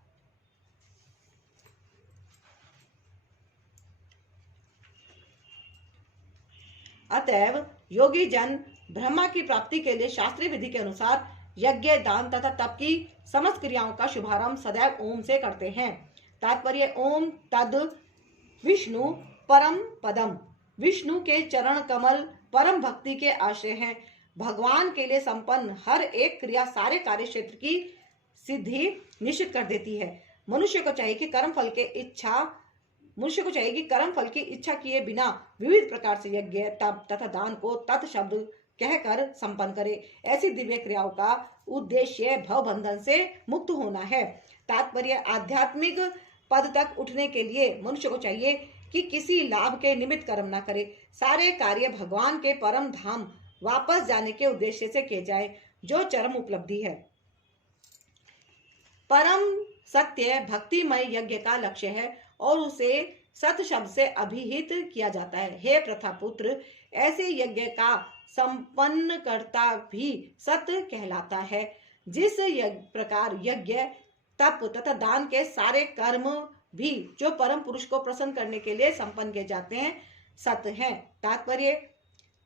अतएव योगी जन ब्रह्मा की प्राप्ति के लिए शास्त्रीय विधि के अनुसार यज्ञ, दान तथा तप की समस्त क्रियाओं का शुभारंभ सदैव ओम से करते हैं। तात्पर्य ओम तद विष्णु परम पदम, विष्णु के चरण कमल परम भक्ति के आश्रय हैं। भगवान के लिए संपन्न हर एक क्रिया सारे कार्य क्षेत्र की सिद्धि निश्चित कर देती है। मनुष्य को चाहिए कि कर्म फल की इच्छा किए बिना विविध प्रकार से यज्ञ, तप तथा दान को तत् शब्द कहकर संपन्न करे। ऐसी दिव्य क्रियाओं का उद्देश्य भव बंधन से मुक्त होना है। तात्पर्य आध्यात्मिक पद तक उठने के लिए मनुष्य को चाहिए कि किसी लाभ के निमित्त कर्म न करे। सारे कार्य भगवान के परम धाम वापस जाने के उद्देश्य से किए जाए, जो चरम उपलब्धि है। परम सत्य भक्तिमय यज्ञ का लक्ष्य है और उसे सत शब्द से अभिहित किया जाता है। हे प्रथा पुत्र, ऐसे यज्ञ का संपन्न करता भी सत कहलाता है। जिस प्रकार यज्ञ, तप तथा दान के सारे कर्म भी जो परम पुरुष को प्रसन्न करने के लिए संपन्न किए जाते हैं सत हैं। तात्पर्य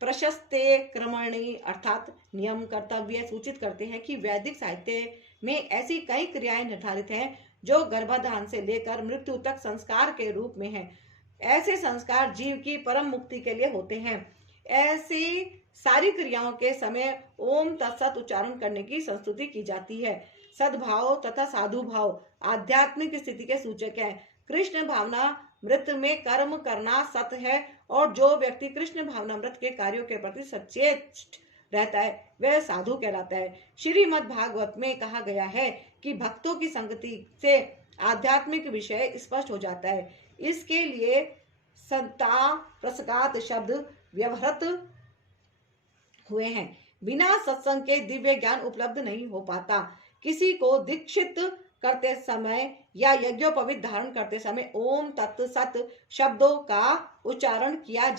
प्रशस्ते क्रमणी अर्थात नियम, कर्तव्य सूचित करते हैं कि वैदिक साहित्य में ऐसी कई क्रियाएं निर्धारित हैं जो गर्भाधान से लेकर मृत्यु तक संस्कार के रूप में हैं। ऐसे संस्कार जीव की परम मुक्ति के लिए होते हैं। ऐसी सारी क्रियाओं के समय ओम तत्सत उच्चारण करने की संस्तुति की जाती है। सद्भाव तथा साधु भाव आध्यात्मिक स्थिति के सूचक है। कृष्ण भावना मृत में कर्म करना सत है और जो व्यक्ति कृष्ण भावनामृत के कार्यों के प्रति सचेत रहता है वह साधु कहलाता है। श्रीमद् भागवत में कहा गया है कि भक्तों की संगति से आध्यात्मिक विषय स्पष्ट हो जाता है। इसके लिए संता प्रसगात शब्द व्यवहृत हुए हैं। बिना सत्संग के दिव्य ज्ञान उपलब्ध नहीं हो पाता। किसी को दीक्षित करते समय या यज्ञोपवीत धारण करते समय ओम तत् सत शब्दों का उच्चारण किया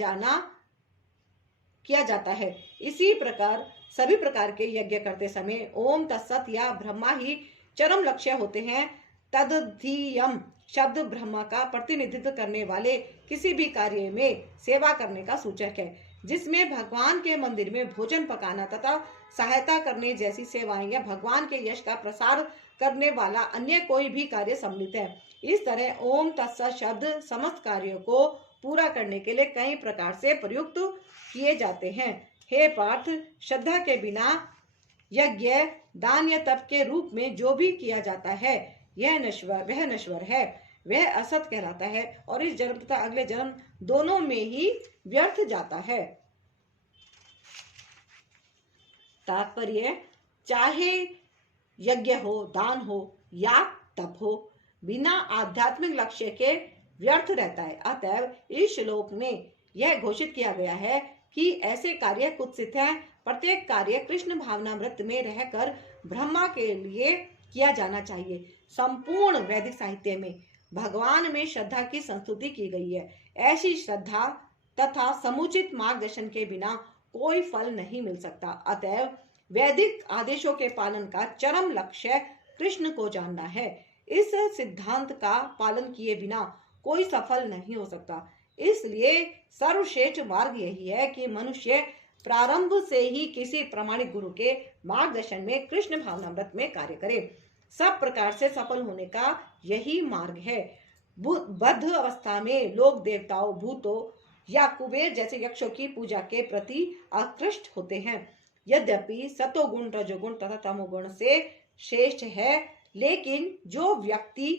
जाता है। इसी प्रकार सभी प्रकार के यज्ञ करते समय ओम तत्सत या ब्रह्मा ही चरम लक्ष्य होते हैं। तदधियम शब्द ब्रह्मा का प्रतिनिधित्व करने वाले किसी भी कार्य में सेवा करने का सूचक है, जिसमें भगवान के मंदिर में भोजन पकाना तथा सहायता करने जैसी सेवाएं या भगवान के यश का प्रसार करने वाला अन्य कोई भी कार्य सम्मिलित है। इस तरह ओम तत्सत शब्द समस्त कार्यों को पूरा करने के लिए कई प्रकार से प्रयुक्त किए जाते हैं। हे पार्थ, श्रद्धा के बिना यज्ञ, दान या तप के रूप में जो भी किया जाता है वह नश्वर है, वह असत कहलाता है और इस जन्म तथा अगले जन्म दोनों में ही व्यर्थ जाता है। तात्पर्य चाहे यज्ञ हो, दान हो या तप हो, बिना आध्यात्मिक लक्ष्य के व्यर्थ रहता है। अतएव इस श्लोक में यह घोषित किया गया है कि ऐसे कार्य कुत्सित हैं। प्रत्येक कार्य कृष्ण भावनामृत में रहकर ब्रह्मा के लिए किया जाना चाहिए। संपूर्ण वैदिक साहित्य में भगवान में श्रद्धा की संस्तुति की गई है। ऐसी श्रद्धा तथा समुचित मार्गदर्शन के बिना कोई फल नहीं मिल सकता। अतएव वैदिक आदेशों के पालन का चरम लक्ष्य कृष्ण को जानना है। इस सिद्धांत का पालन किए बिना कोई सफल नहीं हो सकता। इसलिए सर्वश्रेष्ठ मार्ग यही है कि मनुष्य प्रारंभ से ही किसी प्रामाणिक गुरु के मार्गदर्शन में कृष्ण भावनामृत में कार्य करे। सब प्रकार से सफल होने का यही मार्ग है। बद्ध अवस्था में लोग देवताओं, भूतों या कुबेर जैसे यक्षों की पूजा के प्रति आकृष्ट होते हैं। यद्यपि सतोगुण, रजोगुण तथा तमोगुण से श्रेष्ठ है, लेकिन जो व्यक्ति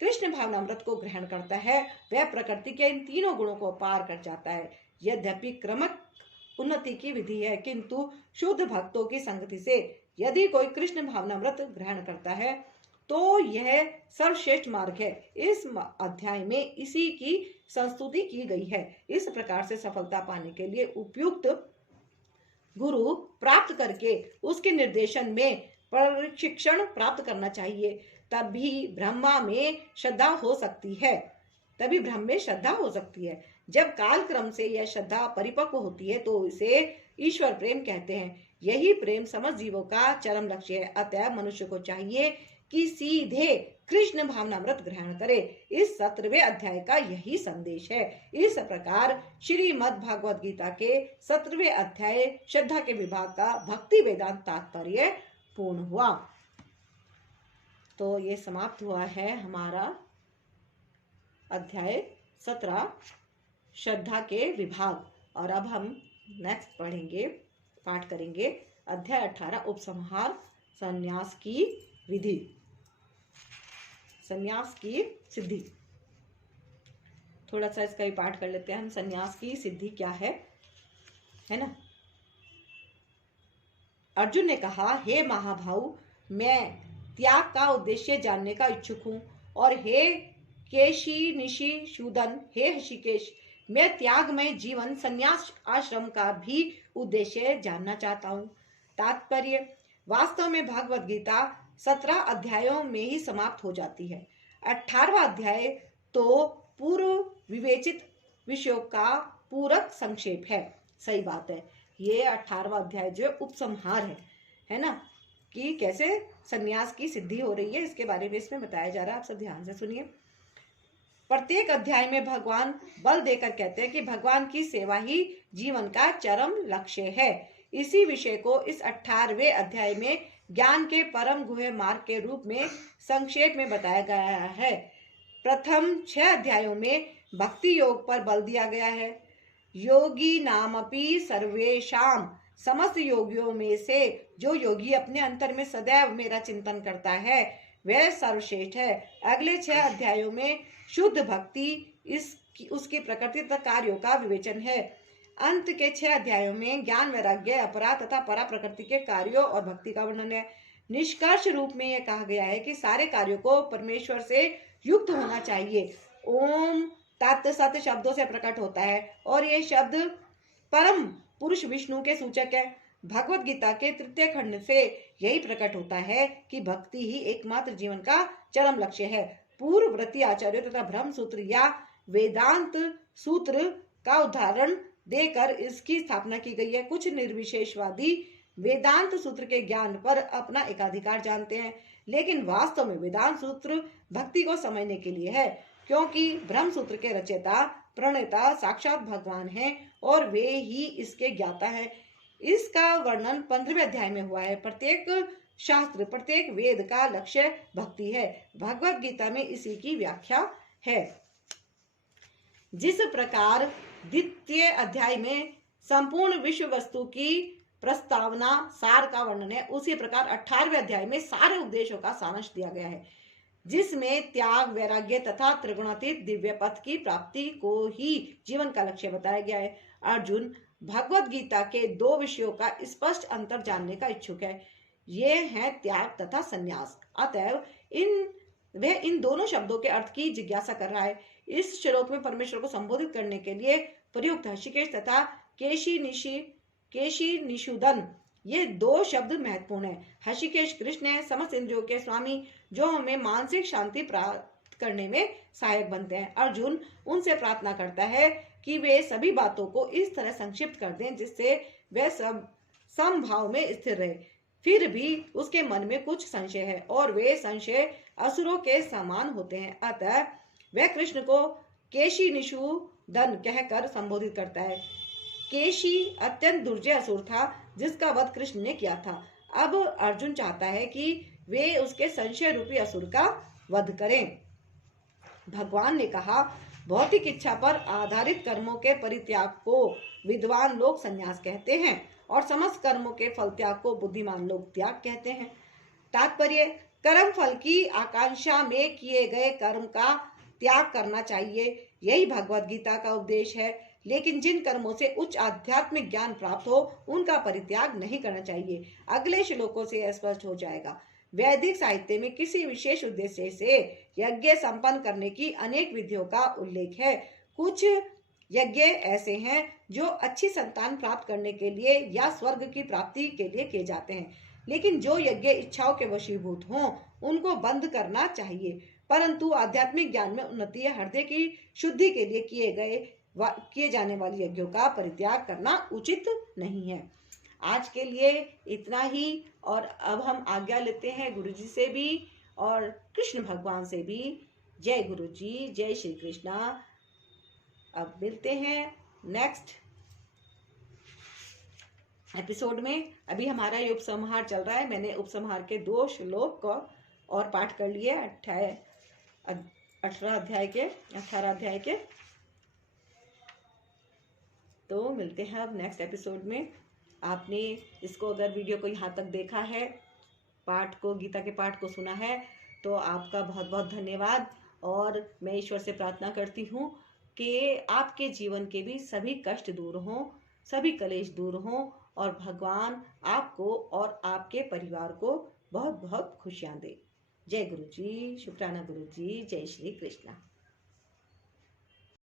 कृष्ण भावनामृत को ग्रहण करता है वह प्रकृति के इन तीनों गुणों को पार कर जाता है। यद्यपि क्रमक उन्नति की विधि है, किंतु शुद्ध भक्तों की संगति से यदि कोई कृष्ण भावनामृत ग्रहण करता है तो यह सर्वश्रेष्ठ मार्ग है। इस अध्याय में इसी की संस्तुति की गई है। इस प्रकार से सफलता पाने के लिए उपयुक्त गुरु प्राप्त करके उसके निर्देशन में प्रशिक्षण प्राप्त करना चाहिए, तभी ब्रह्म में श्रद्धा हो सकती है। जब काल क्रम से यह श्रद्धा परिपक्व होती है तो इसे ईश्वर प्रेम कहते हैं। यही प्रेम समस्त जीवों का चरम लक्ष्य है। अतः मनुष्य को चाहिए कि सीधे कृष्ण भावनामृत ग्रहण करे। इस 17वें अध्याय का यही संदेश है। इस प्रकार श्रीमद् भागवत गीता के 17वें अध्याय श्रद्धा के विभाग का भक्ति वेदांत तात्पर्य पूर्ण हुआ। तो ये समाप्त हुआ है हमारा अध्याय 17 श्रद्धा के विभाग। और अब हम नेक्स्ट पाठ करेंगे अध्याय 18 उपसंहार, संन्यास की विधि, संन्यास की सिद्धि। थोड़ा सा इसका भी पाठ कर लेते हैं हम। संन्यास की सिद्धि क्या है ना। अर्जुन ने कहा, हे महाभाव, मैं त्याग का उद्देश्य जानने का इच्छुक हूँ। और हे केशी निशी शूदन, हे ऋषिकेश, मैं त्यागमय जीवन संन्यास आश्रम का भी उद्देश्य जानना चाहता हूँ। तात्पर्य, वास्तव में भागवत गीता 17 अध्यायों में ही समाप्त हो जाती है। 18वां अध्याय तो पूर्व विवेचित विषयों का पूरक संक्षेप है। सही बात है, ये 18वां अध्याय जो उपसंहार है ना, कि कैसे संन्यास की सिद्धि हो रही है, इसके बारे में इसमें बताया जा रहा है। आप सब ध्यान से सुनिए। प्रत्येक अध्याय में भगवान बल देकर कहते हैं कि भगवान की सेवा ही जीवन का चरम लक्ष्य है। इसी विषय को इस 18वें अध्याय में ज्ञान के परम गुह्य मार्ग के रूप में संक्षेप में बताया गया है। प्रथम 6 अध्यायों में भक्ति योग पर बल दिया गया है। योगी नामपि सर्वेशाम, समस्त योगियों में से जो योगी अपने अंतर में सदैव मेरा चिंतन करता है वह सर्वश्रेष्ठ है। अगले 6 अध्यायों में शुद्ध भक्ति उसकी प्रकृति तथा कार्यों का विवेचन है। अंत के 6 अध्यायों में ज्ञान, वैराग्य, अपरा तथा परा प्रकृति के कार्यों और भक्ति का वर्णन है। निष्कर्ष रूप में यह कहा गया है कि सारे कार्यों को परमेश्वर से युक्त होना चाहिए। ओम तत् सत शब्दों से प्रकट होता है और ये शब्द परम पुरुष विष्णु के सूचक है। भगवत गीता के 3 खंड से यही प्रकट होता है कि भक्ति ही एकमात्र जीवन का चरम लक्ष्य है। पूर्ववर्ती आचार्यों तथा ब्रह्म सूत्र या वेदांत सूत्र का उदाहरण देकर इसकी स्थापना की गई है। कुछ निर्विशेषवादी वेदांत सूत्र के ज्ञान पर अपना एकाधिकार जानते हैं, लेकिन वास्तव में वेदांत सूत्र भक्ति को समझने के लिए है, क्योंकि ब्रह्म सूत्र के रचयिता प्रणेता साक्षात भगवान हैं और वे ही इसके ज्ञाता हैं। इसका वर्णन 15वें अध्याय में हुआ है। प्रत्येक शास्त्र, प्रत्येक वेद का लक्ष्य भक्ति है। भगवत गीता में इसी की व्याख्या है। जिस प्रकार द्वितीय अध्याय में संपूर्ण विश्व वस्तु की प्रस्तावना सार का वर्णन है, उसी प्रकार 18वें अध्याय में सारे उपदेशों का सारांश दिया गया है, जिसमें त्याग, वैराग्य तथा त्रिगुणातीत दिव्य पथ की प्राप्ति को ही जीवन का लक्ष्य बताया गया है। अर्जुन भगवत गीता के 2 विषयों का स्पष्ट अंतर जानने का इच्छुक है। ये हैं त्याग तथा संन्यास। अतएव वह इन दोनों शब्दों के अर्थ की जिज्ञासा कर रहा है। इस श्लोक में परमेश्वर को संबोधित करने के लिए प्रयुक्त ऋषिकेश तथा केशी निषूदन, ये 2 शब्द महत्वपूर्ण है। ऋषिकेश कृष्ण है, समस्त इंद्रियों के स्वामी, जो हमें मानसिक शांति प्राप्त करने में सहायक बनते हैं। अर्जुन उनसे प्रार्थना करता है कि वे सभी बातों को इस तरह संक्षिप्त कर दें जिससे वे सब समभाव में स्थिर रहे। फिर भी उसके मन में कुछ संशय है और वे संशय असुरों के समान होते हैं। अतः वह कृष्ण को केशी निषूदन कहकर संबोधित करता है। केशी अत्यंत दुर्जय असुर था जिसका वध कृष्ण ने किया था। अब अर्जुन चाहता है कि वे उसके संशय रूपी असुर का वध करें। भगवान ने कहा, भौतिक इच्छा पर आधारित कर्मों के परित्याग को विद्वान लोग संन्यास कहते हैं और समस्त कर्मों के फल त्याग को बुद्धिमान लोग त्याग कहते हैं। तात्पर्य, कर्म फल की आकांक्षा में किए गए कर्म का त्याग करना चाहिए, यही भगवत गीता का उपदेश है। लेकिन जिन कर्मों से उच्च आध्यात्मिक ज्ञान प्राप्त हो उनका परित्याग नहीं करना चाहिए। अगले श्लोकों से स्पष्ट हो जाएगा। वैदिक साहित्य में किसी विशेष उद्देश्य से यज्ञ संपन्न करने की अनेक विधियों का उल्लेख है। कुछ यज्ञ ऐसे हैं जो अच्छी संतान प्राप्त करने के लिए या स्वर्ग की प्राप्ति के लिए किए जाते हैं, लेकिन जो यज्ञ इच्छाओं के वशीभूत हों उनको बंद करना चाहिए। परंतु आध्यात्मिक ज्ञान में उन्नति या हृदय की शुद्धि के लिए किए जाने वाले यज्ञों का परित्याग करना उचित नहीं है। आज के लिए इतना ही, और अब हम आज्ञा लेते हैं गुरु जी से भी और कृष्ण भगवान से भी। जय गुरु जी, जय श्री कृष्णा। अब मिलते हैं नेक्स्ट एपिसोड में। अभी हमारा ये उपसंहार चल रहा है। मैंने उपसंहार के 2 श्लोक को और पाठ कर लिए 18 अध्याय के। तो मिलते हैं अब नेक्स्ट एपिसोड में। आपने इसको, अगर वीडियो को यहाँ तक देखा है, पाठ को, गीता के पाठ को सुना है, तो आपका बहुत बहुत धन्यवाद। और मैं ईश्वर से प्रार्थना करती हूँ कि आपके जीवन के भी सभी कष्ट दूर हों, सभी कलेश दूर हों, और भगवान आपको और आपके परिवार को बहुत बहुत खुशियाँ दे। जय गुरु जी, शुक्राना गुरु जी, जय श्री कृष्णा।